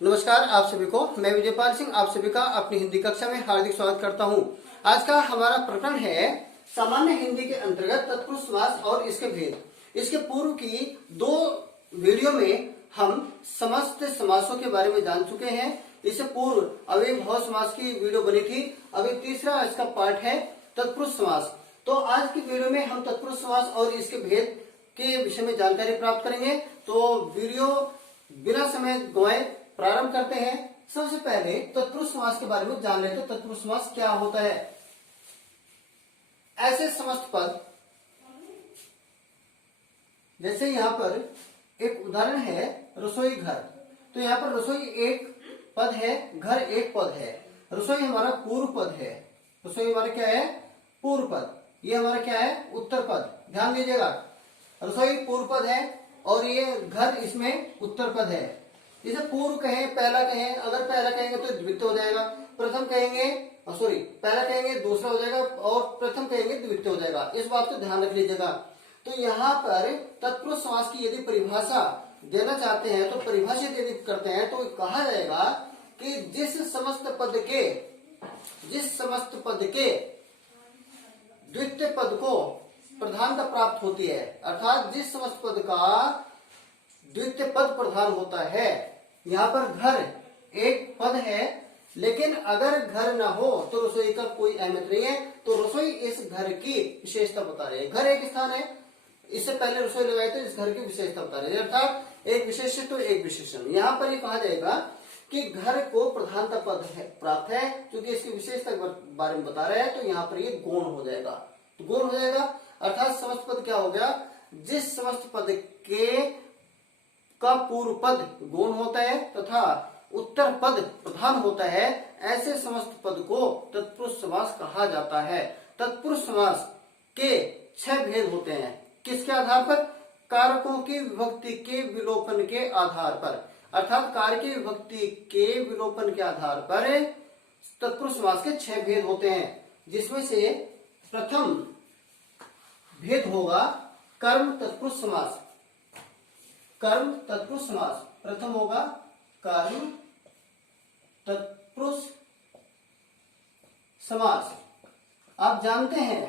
नमस्कार आप सभी को। मैं विजयपाल सिंह आप सभी का अपनी हिंदी कक्षा में हार्दिक स्वागत करता हूं। आज का हमारा प्रकरण है सामान्य हिंदी के अंतर्गत तत्पुरुष समास और इसके भेद। इसके पूर्व की दो वीडियो में हम समस्त समासों के बारे में जान चुके हैं। इससे पूर्व अव्ययभाव समास की वीडियो बनी थी। अभी तीसरा इसका पार्ट है तत्पुरुष समास। तो आज की वीडियो में हम तत्पुरुष समास और इसके भेद के विषय में जानकारी प्राप्त करेंगे। तो वीडियो बिना समय गंवाए प्रारंभ करते हैं। सबसे पहले तत्पुरुष समास के बारे में जान लेते हैं। तत्पुरुष समास क्या होता है? ऐसे समस्त पद, जैसे यहां पर एक उदाहरण है रसोई घर। तो यहां पर रसोई एक पद है, घर एक पद है। रसोई हमारा पूर्व पद है। रसोई हमारा क्या है? पूर्व पद। ये हमारा क्या है? उत्तर पद। ध्यान दीजिएगा, रसोई पूर्व पद है और ये घर इसमें उत्तर पद है। इसे पूर्व कहें, पहला कहें, अगर पहला कहेंगे तो द्वितीय हो जाएगा, प्रथम कहेंगे पहला कहेंगे दूसरा हो जाएगा और प्रथम कहेंगे द्वितीय हो जाएगा। इस बात को ध्यान रख लीजिएगा। तो यहाँ पर तत्पुरुष समास की यदि परिभाषा देना चाहते हैं तो परिभाषित यदि करते हैं तो कहा जाएगा कि जिस समस्त पद के द्वितीय पद को प्रधानता प्राप्त होती है, अर्थात जिस समस्त पद का द्वितीय पद प्रधान होता है। यहाँ पर घर एक पद है, लेकिन अगर घर ना हो तो रसोई का कोई अहमियत नहीं है। तो रसोई इस घर की विशेषता बता रहे हैं। घर एक स्थान है, इससे पहले रसोई लगाए तो इस घर की विशेषता बता रहे हैं, अर्थात एक विशेषण तो एक विशेषण। यहाँ पर ये कहा जाएगा कि घर को प्रधानता पद प्राप्त है, क्योंकि इसकी विशेषता के बारे में बता रहे हैं। तो यहाँ पर ये गौण हो जाएगा। तो गौण हो जाएगा अर्थात समस्त पद क्या हो गया? जिस समस्त पद के का पूर्व पद गौण होता है तथा उत्तर पद प्रधान होता है, ऐसे समस्त पद को तत्पुरुष समास कहा जाता है। तत्पुरुष समास के 6 भेद होते हैं। किसके आधार पर? कारकों की विभक्ति के विलोपन के आधार पर, अर्थात कारक की विभक्ति के विलोपन के आधार पर तत्पुरुष समास के 6 भेद होते हैं। जिसमें से प्रथम भेद होगा कर्म तत्पुरुष समास। कर्म तत्पुरुष समास प्रथम होगा कर्म तत्पुरुष समास। आप जानते हैं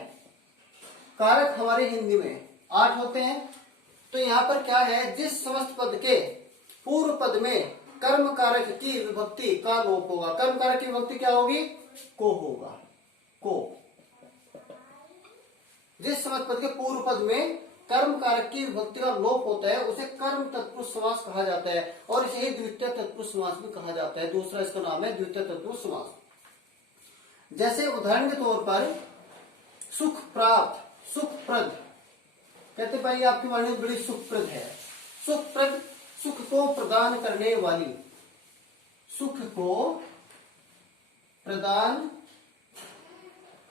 कारक हमारे हिंदी में 8 होते हैं। तो यहां पर क्या है? जिस समस्त पद के पूर्व पद में कर्म कारक की विभक्ति का लोप होगा। कर्म कारक की विभक्ति क्या होगी? को होगा। को। जिस समस्त पद के पूर्व पद में कर्म कारक की विभक्ति का लोप होता है उसे कर्म तत्पुरुष समास कहा जाता है, और इसे ही द्वितीय तत्पुरुष समास भी कहा जाता है। दूसरा इसका नाम है द्वितीय तत्पुरुष समास। जैसे उदाहरण के तौर पर सुख प्राप्त, सुखप्रद। कहते भाई आपकी वाणी बड़ी सुखप्रद है। सुखप्रद, सुख को प्रदान करने वाली। सुख को प्रदान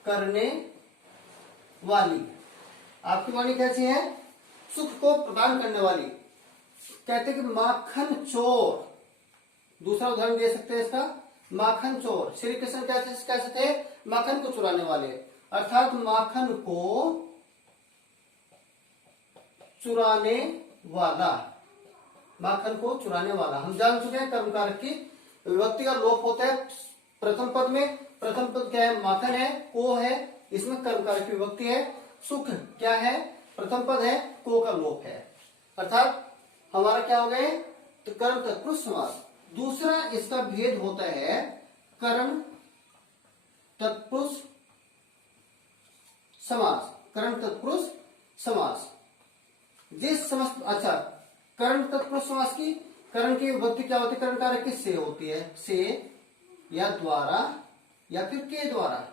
करने वाली। आपकी वाणी कैसी है? सुख को प्रदान करने वाली। कहते कि माखन चोर। दूसरा उदाहरण दे सकते हैं इसका, माखन चोर। श्री कृष्ण कैसे थे? माखन को चुराने वाले, अर्थात माखन को चुराने वाला। माखन को चुराने वाला। हम जान चुके हैं कर्म कारक की विभक्ति का लोप होता है प्रथम पद में। प्रथम पद क्या है? माखन है, को है, इसमें कर्म कारक की विभक्ति है। सुख क्या है? प्रथम पद है, को का लोप है, अर्थात हमारा क्या हो गए? तो कर्म तत्पुरुष समास। दूसरा इसका भेद होता है कर्म तत्पुरुष समास। कर्म तत्पुरुष समास जिस समस्त कर्म तत्पुरुष समास की कर्म की विभक्ति क्या होती है? कर्म कारक की से होती है, से या द्वारा या फिर के द्वारा।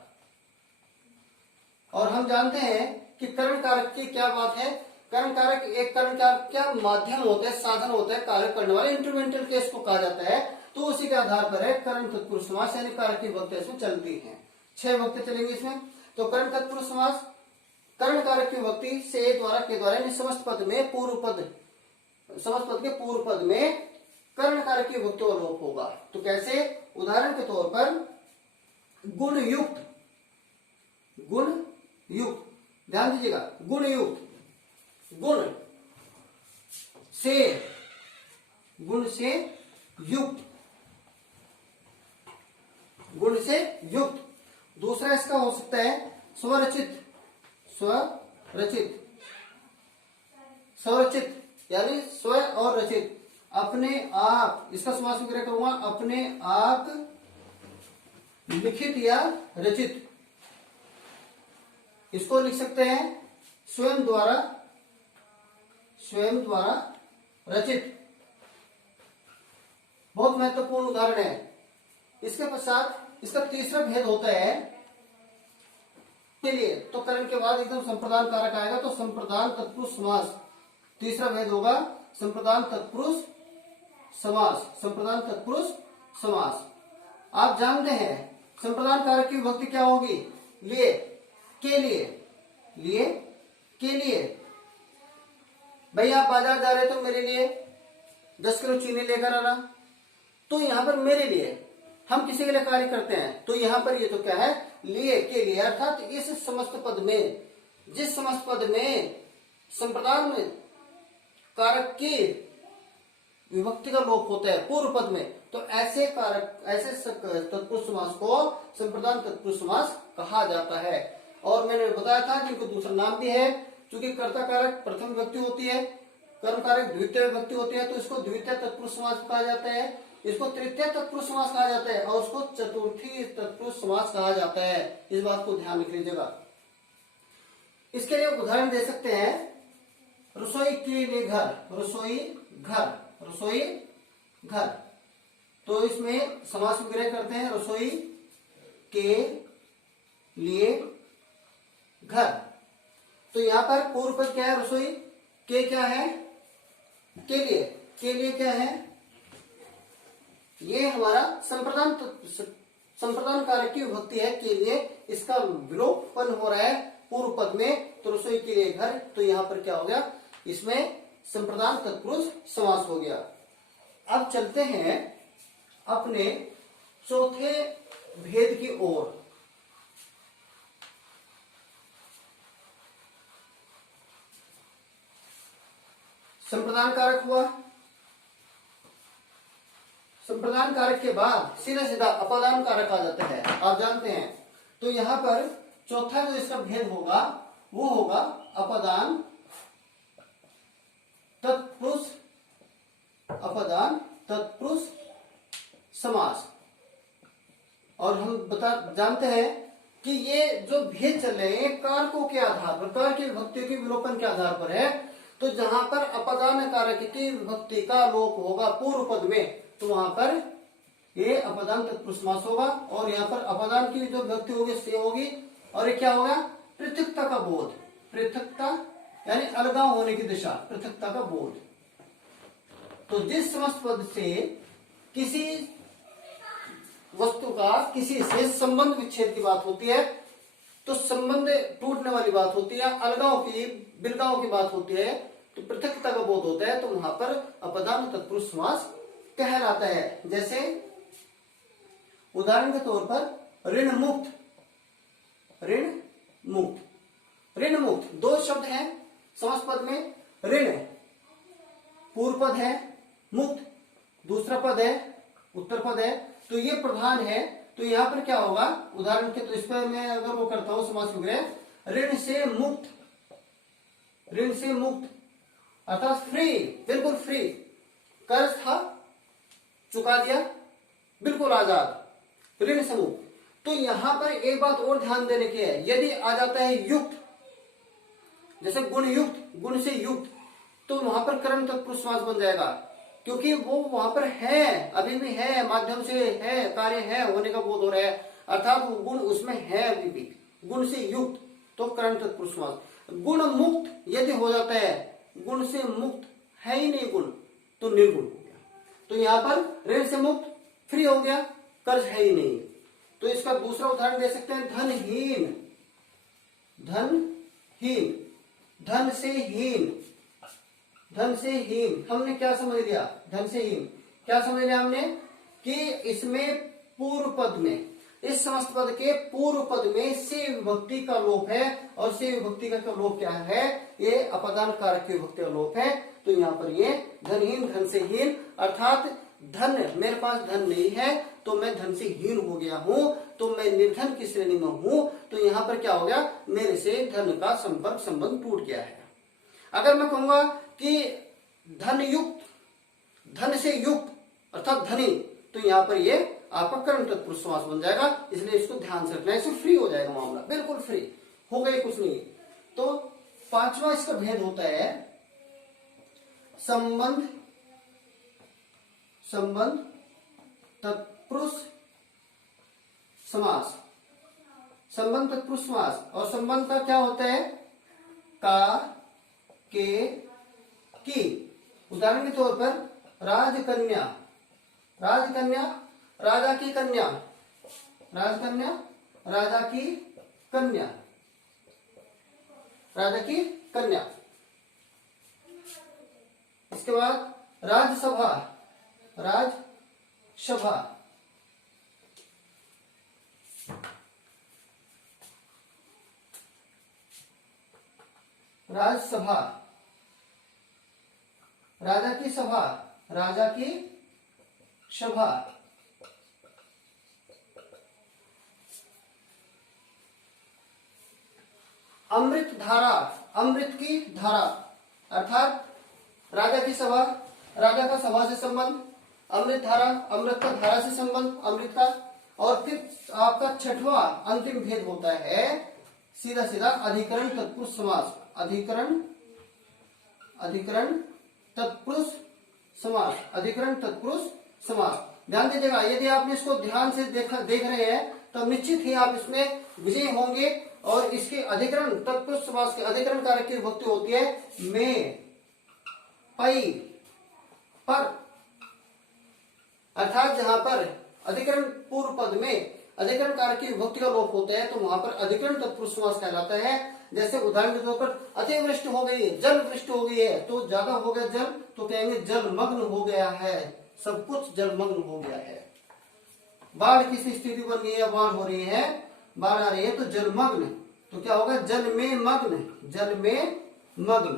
और हम जानते हैं कि कर्म कारक की क्या बात है? कर्म कारक एक कर्म कारक क्या माध्यम होता है, साधन होता है, कार्य करने वाले, इंस्ट्रूमेंटल केस को कहा जाता है। तो उसी के आधार पर है कर्म तत्पुरुष समास, यानी कारक की विभक्ति इसमें चलती है। 6 विभक्ति चलेंगी इसमें। तो कर्म तत्पुरुष समास कर्म कारक की विभक्ति से द्वारा के द्वारा, यानी समस्त पद में पूर्व पद, समस्त पद के पूर्व पद में कर्ण कारक की विभक्ति का लोप होगा। तो कैसे? उदाहरण के तौर पर गुण युक्त। गुण युक्त, ध्यान दीजिएगा, गुण युक्त। गुण से युक्त गुण से युक्त। दूसरा इसका हो सकता है स्वरचित, स्वरचित, स्वरचित यानी स्व और रचित, अपने आप। इसका समास विग्रह करूंगा, अपने आप लिखित या रचित। इसको लिख सकते हैं स्वयं द्वारा, स्वयं द्वारा रचित। बहुत महत्वपूर्ण उदाहरण है। इसके पश्चात इसका तीसरा भेद होता है के लिए, तो करण के बाद एकदम संप्रदान कारक आएगा, तो संप्रदान तत्पुरुष समास। तीसरा भेद होगा संप्रदान तत्पुरुष समास, संप्रदान तत्पुरुष समास। आप जानते हैं संप्रदान कारक की विभक्ति क्या होगी? लिए, के लिए, लिए, के लिए। भाई आप बाजार जा रहे तो मेरे लिए 10 किलो चीनी लेकर आना, तो यहां पर मेरे लिए, हम किसी के लिए कार्य करते हैं, तो यहां पर ये तो क्या है? लिए, के लिए। अर्थात इस समस्त पद में, जिस समस्त पद में संप्रदान में कारक की विभक्ति का लोप होता है पूर्व पद में, तो ऐसे कारक, ऐसे तत्पुरुष समास को संप्रदान तत्पुरुष समास कहा जाता है। और मैंने बताया था कि इनको दूसरा नाम भी है, क्योंकि कर्ता कारक प्रथम विभक्ति होती है, कर्म कारक द्वितीय विभक्ति होती है, तो इसको द्वितीय तत्पुरुष समास कहा जाता है, इसको तृतीय तत्पुरुष समास कहा जाता है, और उसको चतुर्थी तत्पुरुष समास कहा जाता है। इस बात को ध्यान रख लीजिएगा। इसके लिए उदाहरण दे सकते हैं, रसोई के लिए घर, रसोई घर, रसोई घर। तो इसमें समास विग्रह करते हैं रसोई के लिए घर। तो यहां पर पूर्व पद क्या है? रसोई के क्या है? के लिए, के लिए क्या है? ये हमारा संप्रदान कारक की विभक्ति है के लिए, इसका विलोपन हो रहा है पूर्व पद में, तो रसोई के लिए घर। तो यहां पर क्या हो गया? इसमें संप्रदान तत्पुरुष समास हो गया। अब चलते हैं अपने चौथे भेद की ओर। संप्रदान कारक हुआ, संप्रदान कारक के बाद सीधा सीधा अपादान कारक आ जाता है, आप जानते हैं। तो यहां पर चौथा जो इसका भेद होगा वो होगा अपादान तत्पुरुष, अपादान तत्पुरुष समास। और हम जानते हैं कि ये जो भेद चल रहे हैं कारकों के आधार पर, कारक की विभक्ति के विलोपन के आधार पर है। तो जहां पर अपादान कारक की विभक्ति का लोप होगा पूर्व पद में, तो वहां पर ये अपादान तत्पुरुष समास होगा। और यहाँ पर अपादान की जो विभक्ति होगी से होगी, और ये क्या होगा? पृथकता का बोध, पृथकता यानी अलगाव होने की दिशा, पृथकता का बोध। तो जिस समस्त पद से किसी वस्तु का किसी से संबंध विच्छेद की बात होती है, तो संबंध टूटने वाली बात होती है, अलगाव की, बिलगाव की बात होती है, तो पृथकता का बोध होता है, तो वहां पर अपादान तत्पुरुष समास कहलाता है। जैसे उदाहरण के तौर पर ऋण मुक्त, ऋण मुक्त, ऋण मुक्त। दो शब्द हैं समस्त पद में, ऋण पूर्व पद है, मुक्त दूसरा पद है, उत्तर पद है, तो ये प्रधान है। तो यहां पर क्या होगा? उदाहरण के तो इस पर मैं अगर वो करता हूं समास विग्रह, ऋण से मुक्त, ऋण से मुक्त अर्थात फ्री, बिल्कुल फ्री, कर्ज था चुका दिया, बिल्कुल आजाद, ऋण से मुक्त। तो यहां पर एक बात और ध्यान देने की है, यदि आ जाता है युक्त, जैसे गुण युक्त, गुण से युक्त, तो वहां पर कर्म तत्पुरुष समास बन जाएगा, क्योंकि वो वहां पर है, अभी भी है, माध्यम से है, कार्य है, होने का बोध हो रहा है, अर्थात वो गुण उसमें है अभी भी, गुण से युक्त, तो कर्म तत्पुरुष समास। गुण मुक्त यदि हो जाता है, गुण से मुक्त है ही नहीं गुण, तो निर्गुण हो गया। तो यहां पर ऋण से मुक्त, फ्री हो गया, कर्ज है ही नहीं। तो इसका दूसरा उदाहरण दे सकते हैं धनहीन, धनहीन, धन से हीन, धन से हीन। हमने क्या समझ लिया? धन से हीन क्या समझ लिया हमने? कि इसमें पूर्व पद में, इस समस्त पद के पूर्व पद में से विभक्ति का लोप है, और से विभक्ति का लोप क्या है? ये अपादान कारक की विभक्ति का लोप है। तो यहाँ पर ये धनहीन, धन से हीन, अर्थात धन, मेरे पास धन नहीं है तो मैं धन से हीन हो गया हूं, तो मैं निर्धन की श्रेणी में हूं, तो यहां पर क्या हो गया, मेरे से धन का संपर्क संबंध टूट गया है। अगर मैं कहूंगा कि धन युक्त, धन से युक्त अर्थात धनी, तो यहां पर ये आपका कर्म तत्पुरुष समास बन जाएगा। इसलिए इसको ध्यान से रखना है, इससे फ्री हो जाएगा मामला, बिल्कुल फ्री हो गए, कुछ नहीं। तो पांचवा इसका भेद होता है संबंध, संबंध तत्पुरुष समास, संबंध तत्पुरुष समास। और संबंध का क्या होता है, का, के, की। उदाहरण के तौर पर राजकन्या, राजकन्या, राजा की कन्या, राजकन्या, राजा की कन्या, राजा की कन्या। इसके बाद राजसभा, राजसभा, राजसभा, राजा की सभा, राजा की सभा। अमृत धारा, अमृत की धारा, अर्थात राजा की सभा, राजा का सभा से संबंध, अमृत धारा, अमृत का धारा से संबंध, अमृत का। और फिर आपका छठवा अंतिम भेद होता है सीधा सीधा अधिकरण तत्पुरुष समास, अधिकरण, अधिकरण तत्पुरुष समास, अधिकरण तत्पुरुष समास। ध्यान दीजिएगा, यदि आपने इसको ध्यान से देख रहे हैं तो निश्चित ही आप इसमें विजयी होंगे। और इसके अधिकरण तत्पुरुष समास के अधिकरण कारक की विभक्ति होती है में, पई, पर। अर्थात जहां पर अधिकरण पूर्व पद में अधिकरण कारक की विभक्ति का लोप होता है तो वहां पर अधिकरण तत्पुरुष समास कहलाता है। जैसे उदाहरण के तौर पर अतिवृष्टि हो गई है, जल वृष्टि हो गई है, तो ज्यादा हो गया जल, तो कहेंगे जलमग्न हो गया है, सब कुछ जलमग्न हो गया है। बाढ़ की स्थिति बन गई है, बाढ़ हो रही है, बाढ़ आ रही है, तो जलमग्न, तो क्या होगा, जल में मग्न, जल में मग्न।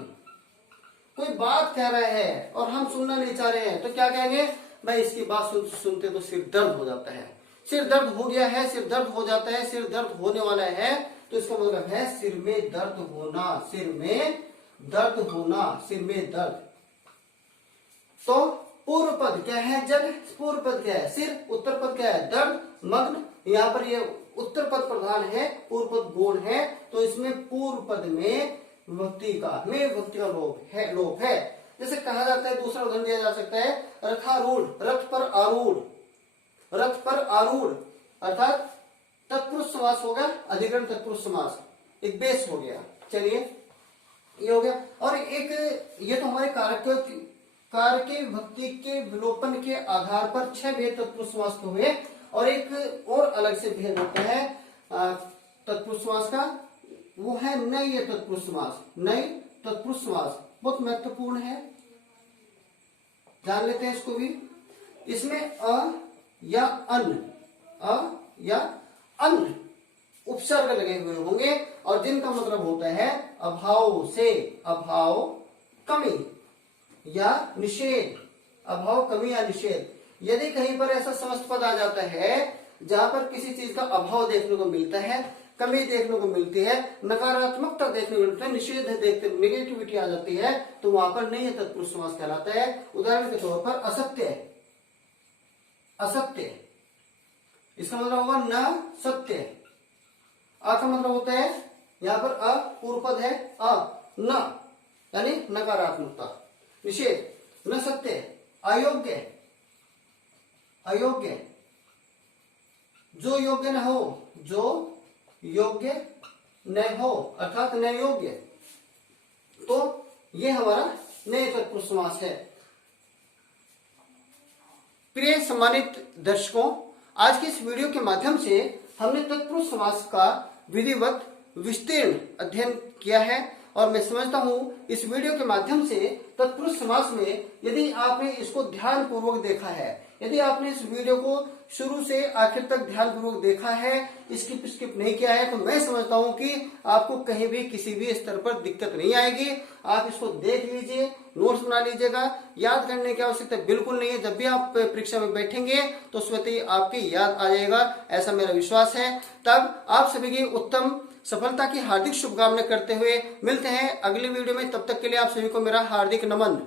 कोई बात कह रहा है और हम सुनना नहीं चाह रहे हैं तो क्या कहेंगे, भाई इसकी बात सुनते तो सिर दर्द हो जाता है, सिर दर्द हो गया है, सिर दर्द हो जाता है, सिर दर्द होने वाला है, तो इसका मतलब है सिर में दर्द होना, सिर में दर्द होना, सिर में दर्द। तो पूर्व पद क्या है, जल, पूर्व पद क्या है, सिर, उत्तर पद क्या है, दर्द, मग्न। यहाँ पर ये उत्तर पद प्रधान है, पूर्व पद गौण है, तो इसमें पूर्व पद में विभक्ति का, में विभक्ति का लोप है। जैसे कहा जाता है, दूसरा उदाहरण दिया जा सकता है, रथारूढ़, रथ पर आरूढ़, रथ पर आरूढ़, अर्थात तत्पुरुष समास हो गया, अधिकरण तत्पुरुष समास, एक बेस हो गया। चलिए ये हो गया। और एक ये तो हमारे कारक के विभक्ति के विलोपन के आधार पर 6 भेद तत्पुरुष समास के हुए। और एक और अलग से भेद होता है तत्पुरुष समास का, वो है नई तत्पुरुष समास, नई तत्पुरुष समास, बहुत महत्वपूर्ण है, जान लेते हैं इसको भी। इसमें अ या अन, अ या अन उपसर्ग लगे हुए होंगे और जिनका मतलब होता है अभाव से, अभाव, कमी या निषेध, अभाव, कमी या निषेध। यदि कहीं पर ऐसा समस्त पद आ जाता है जहां पर किसी चीज का अभाव देखने को मिलता है, कमी देखने को मिलती है, नकारात्मकता देखने को मिलती है, निषेध देखते, नेगेटिविटी आ जाती है, तो वहां पर नहीं तत्पुरुष समास कहलाता है। उदाहरण के तौर पर असत्य, असत्य, इसका मतलब होगा न सत्य। अ का मतलब होता है, यहां पर अ पूर्व पद है, अ, न यानी नकारात्मकता, निषेध, न सत्य, अयोग्य, अयोग्य, जो योग्य न हो, जो योग्य न हो, अर्थात न योग्य। तो ये हमारा नए तत्पुरुष समास है। प्रिय सम्मानित दर्शकों, आज की इस वीडियो के माध्यम से हमने तत्पुरुष समास का विधिवत विस्तीर्ण अध्ययन किया है और मैं समझता हूं इस वीडियो के माध्यम से तत्पुरुष समास में यदि आपने इसको ध्यान पूर्वक देखा है, यदि आपने इस वीडियो को शुरू से आखिर तक ध्यान पूर्वक देखा है, स्किप नहीं किया है, तो मैं समझता हूं कि आपको कहीं भी किसी भी स्तर पर दिक्कत नहीं आएगी। आप इसको देख लीजिए, नोट्स बना लीजिएगा, याद करने की आवश्यकता बिल्कुल नहीं है। जब भी आप परीक्षा में बैठेंगे तो स्वतः ही आपकी याद आ जाएगा, ऐसा मेरा विश्वास है। तब आप सभी की उत्तम सफलता की हार्दिक शुभकामनाएं करते हुए मिलते हैं अगली वीडियो में। तब तक के लिए आप सभी को मेरा हार्दिक नमन।